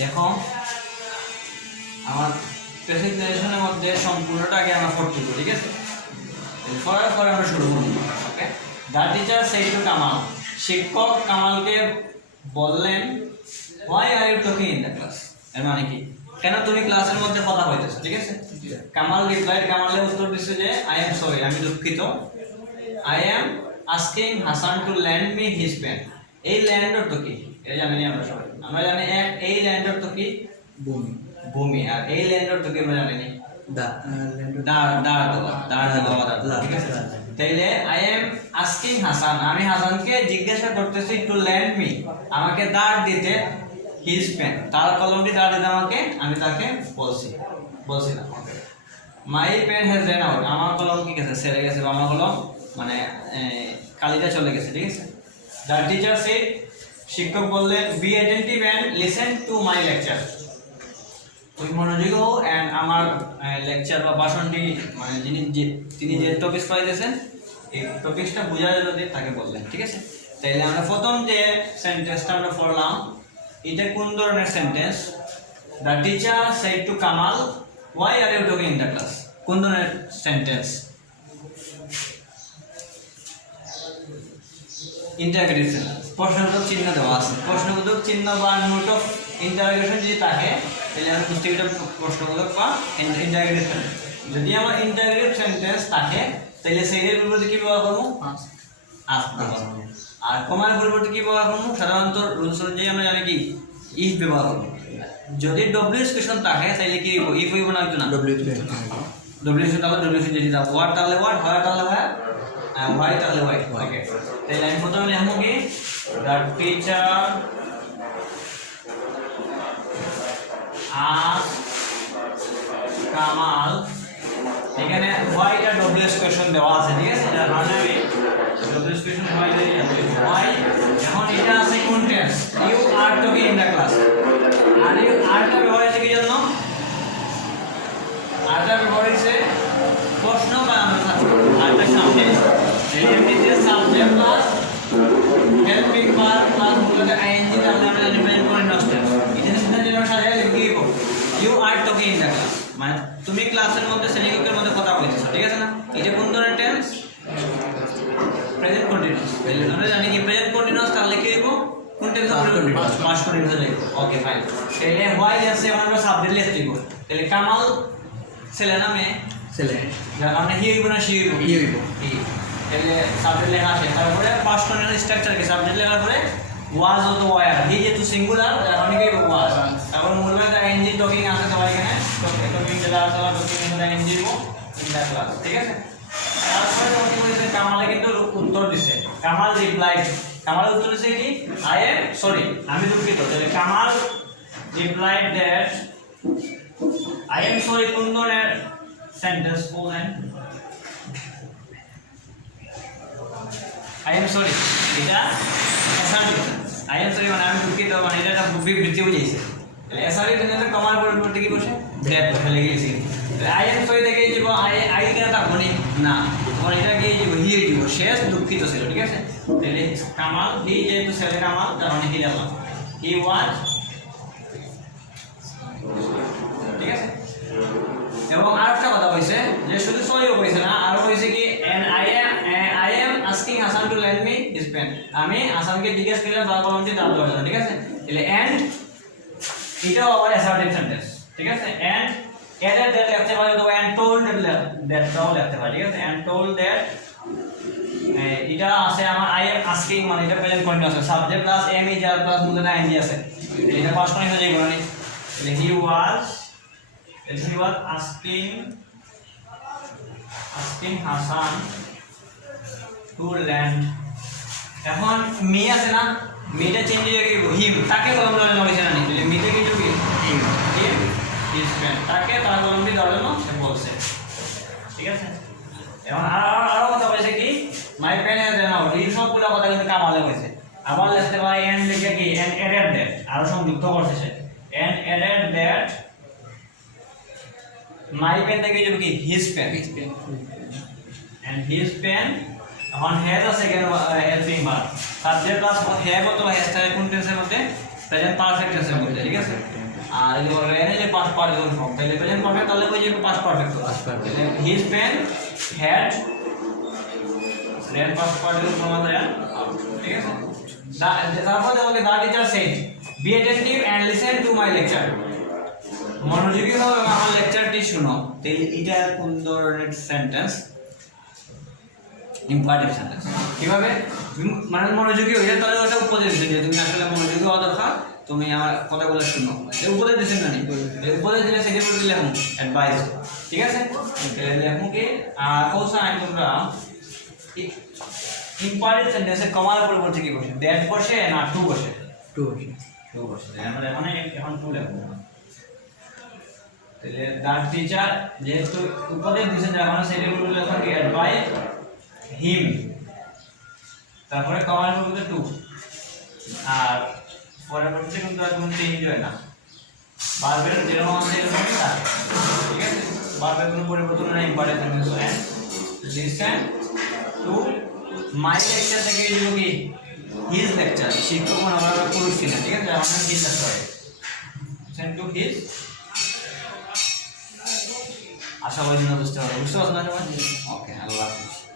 দেখো আমার প্রেজেন্টেশনের মধ্যে সম্পূর্ণটাকে আমরা পড়তে হবে, ঠিক আছে? পড়ার পরে আমরা শুরু করব। Okay, the teacher said to Kamal, শিক্ষক কামালকে বললেন, why are you talking in the class, এর মানে কি, কেন তুমি ক্লাসের মধ্যে কথা বলতেছো? ঠিক আছে, কামাল রিপ্লাইড, কামালের উত্তর দিচ্ছে যে আই এম সরি, আমি দুঃখিত, I am asking Hasan to land me his pen. এই ল্যান্ড অর্থ কি এটা জানি আমরা সবাই, আমরা জানি এই ল্যান্ড অর্থ কি ভূমি, ভূমি, আর এই ল্যান্ড অর্থ কি আমরা জানি না তাইলে আই এম আস্কিং হাসান, আমি হাসানকে জিজ্ঞাসা করতেছি টু ল্যান্ড মি, আমাকে দাঁড় দিতে হিজ পেন, তার কলমটি দাঁড় দিতে আমাকে, আমি তাকে বলছিলাম my pen has run out, আমার কলম কি গেছে, ছেড়ে গেছে, বা আমার কলম মানে কালিটা চলে গেছে। ঠিক আছে, দ্য টিচার সেড, শিক্ষক বললেন, be attentive and listen to my lecture, তুমি মনোযোগী হও অ্যান্ড আমার লেকচার বা ভাষণটি মানে তিনি যে টপিক পাইতেছেন এই টপিকসটা বোঝার জন্য তাকে বললেন। ঠিক আছে, তাইলে আমরা প্রথম যে সেন্টেন্সটা আমরা পড়লাম এটা কোন ধরনের sentence? The teacher said to Kamal, why are you talking in the class, কোন ধরনের সেন্টেন্স? ইন্টারোগেটিভ সেন্টেন্স, প্রশ্নবোধক চিহ্ন দেওয়া আছে, প্রশ্নবোধক চিহ্ন বা নোট অফ ইন্টারোগেশন যদি থাকে তাহলে আমরা বুঝতে পারি প্রশ্নবোধক বা ইন্টারোগেটিভ সেন্টেন্স। যদি আমার ইন্টারোগেটিভ সেন্টেন্স থাকে তাহলে সেইটার পরিবর্তে কি ব্যবহার করবো? আস্ক ব্যবহার করবো। আর কমার পরিবর্তে কি ব্যবহার করবো? সাধারণত রুলস অনুযায়ী আমরা জানি কি ইফ ব্যবহার করবো। যদি ডব্লিউএস কোয়েশ্চন থাকে তাহলে কি হইব? ইফ হইব না, একটু না ডব্লিউএস তাহলে ডব্লিউএস যদি দাও, ওয়ার্ড তাহলে ওয়ার্ড, হয় তাহলে হয়, হোয়াই তাহলে হোয়াই। ওকে, তাহলে আমি প্রথমে লিখবো কি দ্য টিচার আস্ক কামাল, এখানে হোয়াইটা ডব্লিউএস কোয়েশ্চন দেওয়া আছে। ঠিক আছে, এটা মানে আমি ডব্লিউএস কোয়েশ্চন হোয়াই দেই, হোয়াই এখন এটা আছে কোন tense? You are talking in the class, আর ইউ আরটা ব্যবহার হয়েছে কি জন্য? আরটা ব্যবহার হয়েছে প্রশ্ন বা আমরা থাকবো আরটা সামনে এমনিতে subject plus helping verb plus মূলত আইএনজি তাহলে আমরা ডিপেন্ড করে নষ্ট এটা সেটা যেন সাথে লিখে দিব you are talking in the class, মানে তুমি ক্লাসের মধ্যে শ্রেণীকক্ষের মধ্যে কথা বলতেছো। ঠিক আছে না, এটা কোন ধরনের টেন্স? Present continuous. আমরা জানি কি প্রেজেন্ট কন্টিনিউয়াস তাহলে কি লিখব? কোন টেন্স? পাস্ট কন্টিনিউয়াস লিখব। ওকে ফাইন, তাহলে হোয়াই আছে আমরা সাবজেক্ট লিখে দিব, তাহলে কামাল ছেলে না মেয়ে? ছেলে। যার কারণে হি হইব না সি হইব? হি হইব। হি, তাহলে সাবজেক্ট লেখা আছে, তারপরে পাস্ট কন্টিনিউয়াস স্ট্রাকচার কি সাবজেক্ট লেখার পরে ওয়াজ অথবা ওয়্যার, হি যেহেতু সিঙ্গুলার যার কারণে কি ওয়াজ, তারপর মূলত আইএনজি টকিং আছে সবাই এখানে টকিং যেটা আছে বা টকিং এর আইএনজি দিব ইন দ্য ক্লাস। ঠিক আছে, তারপরে কি বলেছে? কামালে কিন্তু উত্তর দিছে, কামাল রিপ্লাইড, কামাল উত্তর দিছে কি আই এম সরি, আমি দুঃখিত। তাহলে Kamal replied that I am sorry কোন ধরনের সেন্টেন্স বলেন? আই এম সরি এটা অ্যাসার্টিভ, আই এম সরি মানে আমি দুঃখিত, মানে এটা একটা বিবৃতি বুঝাইছে। তাহলে অ্যাসার্টিভ সেন্টেন্সে কমার পরিবর্তে কি বসে? দ্যাট বসে লেগেছি। আই এম সরি থেকে যাব আই কেন থাকবো না, তোমার এটা গিয়ে যাব হি দিব, শেষ দুঃখিত ছিল। ঠিক আছে, তাহলে কামাল হি যেহেতু ছেলে কামাল তার মানে কি দিলাম হি ওয়াজ। ঠিক আছে, এবং আরেকটা কথা কইছে যে শুধু সরিও কইছে না, আরো কইছে কি and I am asking Hasan to lend me his pen, আমি হাসানকে জিজ্ঞেস করলাম তার কলমটি দাও দেওয়ার জন্য। ঠিক আছে, তাহলে এন্ড এটাও আবার অ্যাসার্টিভ সেন্টেন্স। ঠিক আছে, এন্ড এদের দ্যাট লিখতে পারি অথবা এন্ড টোল্ড দ্যাটটাও লিখতে পারি। ঠিক আছে, এন্ড টোল্ড দ্যাট এটা আছে আমার আই এম আস্কিং মানে এটা প্রেজেন্ট কন্টিনিউয়াস আছে, subject plus am is are plus মূলত আইএনজি আছে, এটা পাস্ট কন্টিনিউয়াস হয়ে গেল। তাহলে he was asking Hasan to lend, এখন মি আছে না, মিটা চেঞ্জ হয়ে গেল হিম, তাকে কলম ধরানো হয়েছে না, তাহলে মিটা কি হবে হিম, হিজ ফ্রেন্ড, তাকে তার কলমটি ধরানো সে বলছে। ঠিক আছে, এখন আরো কথা বলেছে কি my pen has run out, এই সবগুলো কথা কিন্তু কামালে হয়েছে। আবার লিখতে পারি এন্ড লিখে কি এন্ড এডেড দ্যাট, আরো সংযুক্ত করছে সে, and added that my pen থেকে যাবে কি his pen, and his pen এখন হ্যাজ আছে কেন helping verb, subject plus have অথবা হ্যাজ থাকে কোন টেন্সের মধ্যে? প্রেজেন্ট পারফেক্ট টেন্সের মধ্যে। ঠিক আছে, আর এই রেন যে পাস্ট পার্টিসিপল ফর্ম তাহলে প্রেজেন্ট পারফেক্ট তাহলে কই যাবে পাস্ট পারফেক্ট তাহলে his pen had ran past participle form আছে ঠিক আছে তারপর দেখো the teacher said be attentive and listen to my lecture মনোযোগী হও এবং আমার লেকচারটি শুনো তাহলে এটা কোন ধরনের সেন্টেন্স ইম্পারেটিভ সেন্টেন্স কিভাবে মানে মনোযোগী হয়ে যায় তাহলে ওটা উপদেশ দিতে যে তুমি আসলে মনোযোগী হওয়া দরকার তুমি আমার কথাগুলো শুনো এই উপদেশ দিছেন না এই উপদেশ দিলে সেটা বলতে লেখো অ্যাডভাইস ঠিক আছে তাহলে লেখো কি কোসা আইন তোমরা ইম্পারেটিভ সেন্টেন্সে কমার পরিবর্তে কি বসে দ্যাট বসে না টু বসে টু বসে টু বসে আমরা এখন টু লেখো তাহলে দ্যাট টিচার যেহেতু উপদেশ দিছেন এখন সেটা বলতে লেখো কি অ্যাডভাইস হিম তারপরে কমার পরিবর্তে টু আর পরবর্তীতে কিন্তু আর কোনো চেঞ্জ হয় না বারবার যেরকম আছে এরকমই থাকে ঠিক আছে বারবার কোনো পরিবর্তন নেই ইম্পর্টেন্ট সেন্টেন্স হয় লিসেন টু মাই লেকচার থেকে এলো কি হিজ লেকচার শিক্ষক মনে আমরা পুরুষ কিনা ঠিক আছে আমাদের his lecture listen to his আশা করি বুঝতে পারছেন না সবাই ওকে আল্লাহ হাফেজ